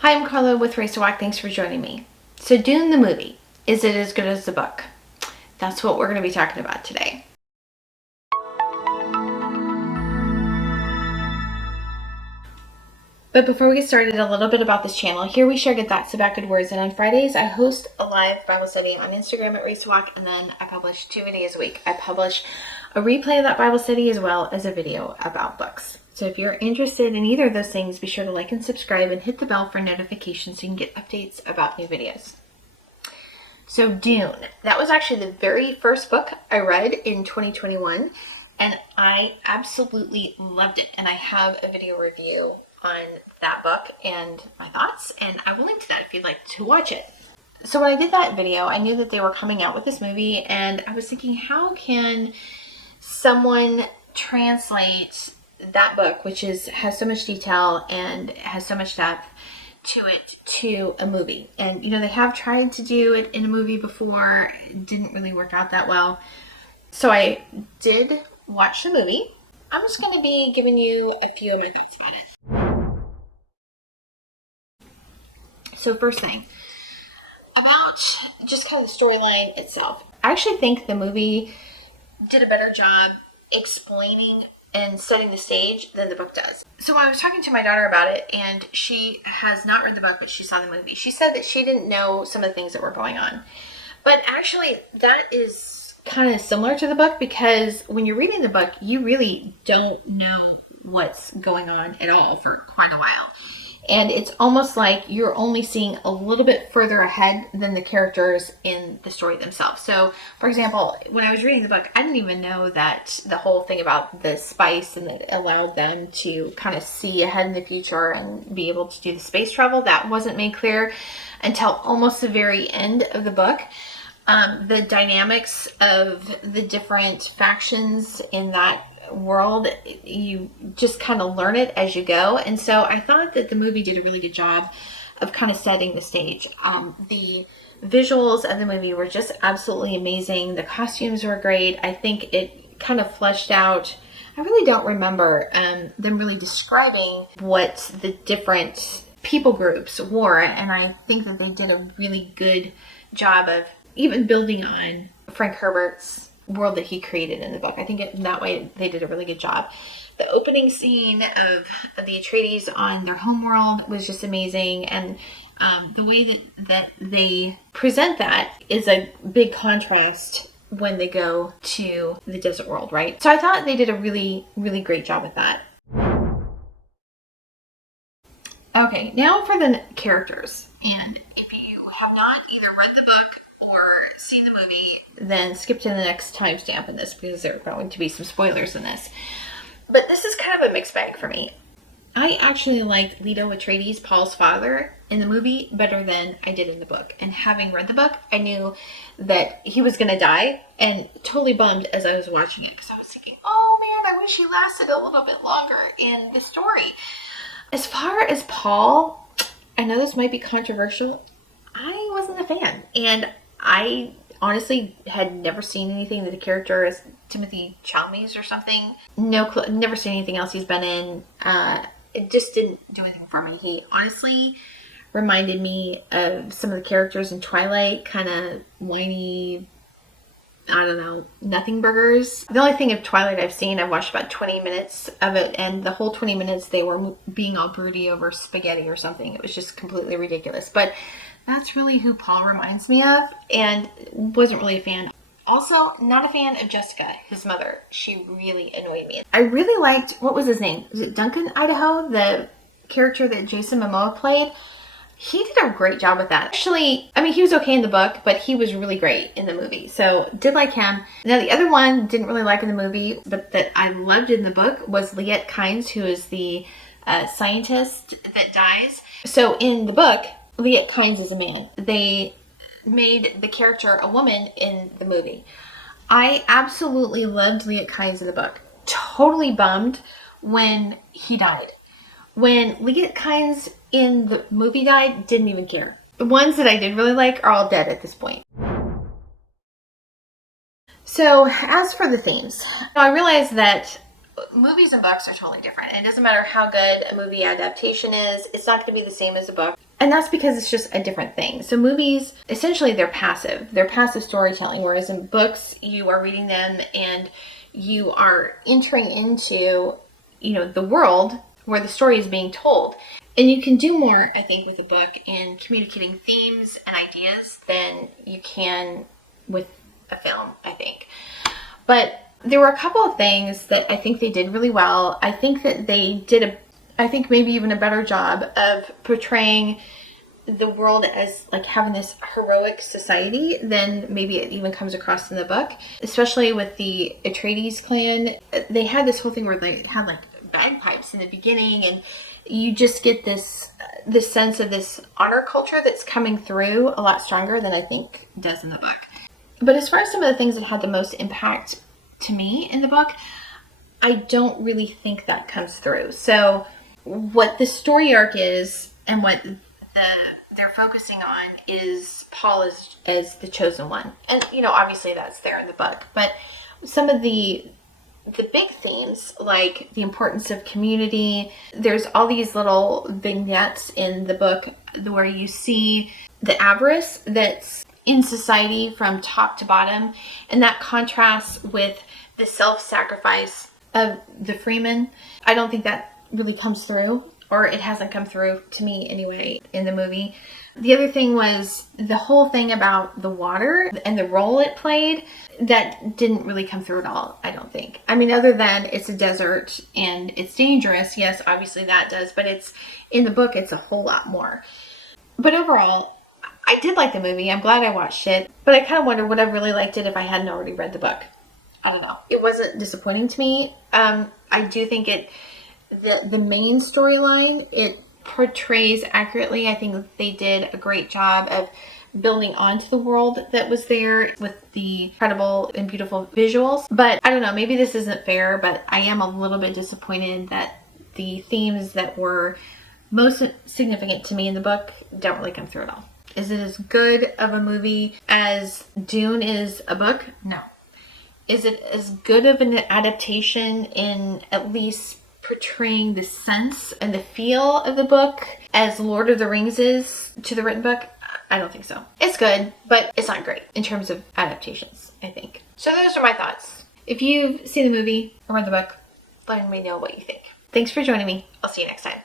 Hi, I'm Carla with Race to Walk. Thanks for joining me. So Dune the movie, is it as good as the book? That's what we're going to be talking about today. But before we get started, a little bit about this channel. Here we share good thoughts about good words, and on Fridays I host a live Bible study on Instagram at Race to Walk, and then I publish 2 videos a week. I publish a replay of that Bible study as well as a video about books. So if you're interested in either of those things, be sure to like and subscribe and hit the bell for notifications so you can get updates about new videos. So Dune, that was actually the very first book I read in 2021, and I absolutely loved it. And I have a video review on that book and my thoughts, and I will link to that if you'd like to watch it. So when I did that video, I knew that they were coming out with this movie, and I was thinking, how can someone translate that book, which has so much detail and has so much depth to it, to a movie? And they have tried to do it in a movie before. It didn't really work out that well. So I did watch the movie. I'm just going to be giving you a few of my thoughts about it. So first thing, about just kind of the storyline itself. I actually think the movie did a better job explaining and setting the stage than the book does. So I was talking to my daughter about it, and she has not read the book, but she saw the movie. She said that she didn't know some of the things that were going on. But actually, that is kind of similar to the book, because when you're reading the book, you really don't know what's going on at all for quite a while. And it's almost like you're only seeing a little bit further ahead than the characters in the story themselves. So, for example, when I was reading the book, I didn't even know that the whole thing about the spice and that allowed them to kind of see ahead in the future and be able to do the space travel, that wasn't made clear until almost the very end of the book. The dynamics of the different factions in that world, you just kind of learn it as you go. And so I thought that the movie did a really good job of kind of setting the stage. The visuals of the movie were just absolutely amazing. The costumes were great. I think it kind of fleshed out, I really don't remember them really describing what the different people groups wore, and I think that they did a really good job of even building on Frank Herbert's world that he created in the book. I think in that way they did a really good job. The opening scene of the Atreides on their homeworld was just amazing, and the way that they present that is a big contrast when they go to the desert world, right? So I thought they did a really, really great job with that. Okay, now for the characters. And if you have not either read the book or seen the movie, then skip to the next timestamp in this, because there are going to be some spoilers in this. But this is kind of a mixed bag for me. I actually liked Leto Atreides, Paul's father, in the movie better than I did in the book. And having read the book, I knew that he was going to die, and totally bummed as I was watching it, because I was thinking, oh man, I wish he lasted a little bit longer in the story. As far as Paul, I know this might be controversial, I wasn't a fan. And I honestly had never seen anything that the character is Timothy Chalamet or something. No clue, never seen anything else he's been in. It just didn't do anything for me. He honestly reminded me of some of the characters in Twilight, kind of whiny, I don't know, nothing burgers. The only thing of Twilight I've seen, I've watched about 20 minutes of it, and the whole 20 minutes they were being all broody over spaghetti or something. It was just completely ridiculous. But that's really who Paul reminds me of, and wasn't really a fan. Also, not a fan of Jessica, his mother. She really annoyed me. I really liked, what was his name? Was it Duncan Idaho? The character that Jason Momoa played? He did a great job with that. Actually, I mean, he was okay in the book, but he was really great in the movie. So, did like him. Now, the other one didn't really like in the movie, but that I loved in the book was Liet Kynes, who is the scientist that dies. So, in the book, Liet Kynes is a man. They made the character a woman in the movie. I absolutely loved Liet Kynes in the book. Totally bummed when he died. When Liet Kynes in the movie died, didn't even care. The ones that I did really like are all dead at this point. So as for the themes, I realized that movies and books are totally different. And it doesn't matter how good a movie adaptation is, it's not going to be the same as a book. And that's because it's just a different thing. So movies, essentially, they're passive. They're passive storytelling, whereas in books, you are reading them and you are entering into, the world where the story is being told. And you can do more, I think, with a book in communicating themes and ideas than you can with a film, I think. But there were a couple of things that I think they did really well. I think that they did maybe even a better job of portraying the world as like having this heroic society than maybe it even comes across in the book. Especially with the Atreides clan. They had this whole thing where they had like bagpipes in the beginning, and you just get this sense of this honor culture that's coming through a lot stronger than I think it does in the book. But as far as some of the things that had the most impact to me in the book, I don't really think that comes through. So what the story arc is and what they're focusing on is Paul as the chosen one. And, obviously that's there in the book. But some of the big themes, like the importance of community, there's all these little vignettes in the book where you see the avarice that's in society from top to bottom, and that contrasts with the self-sacrifice of the Freeman. I don't think that really comes through, or it hasn't come through to me anyway in the movie. The other thing was the whole thing about the water and the role it played. That didn't really come through at all, I don't think. I mean, other than it's a desert and it's dangerous. Yes, obviously that does. But it's in the book, it's a whole lot more. But overall, I did like the movie. I'm glad I watched it. But I kind of wonder would I really liked it if I hadn't already read the book. I don't know. It wasn't disappointing to me. I do think the main storyline, it portrays accurately. I think they did a great job of building onto the world that was there with the incredible and beautiful visuals. But I don't know, maybe this isn't fair, but I am a little bit disappointed that the themes that were most significant to me in the book don't really come through at all. Is it as good of a movie as Dune is a book? No. Is it as good of an adaptation in at least portraying the sense and the feel of the book as Lord of the Rings is to the written book? I don't think so. It's good, but it's not great in terms of adaptations, I think. So those are my thoughts. If you've seen the movie or read the book, let me know what you think. Thanks for joining me. I'll see you next time.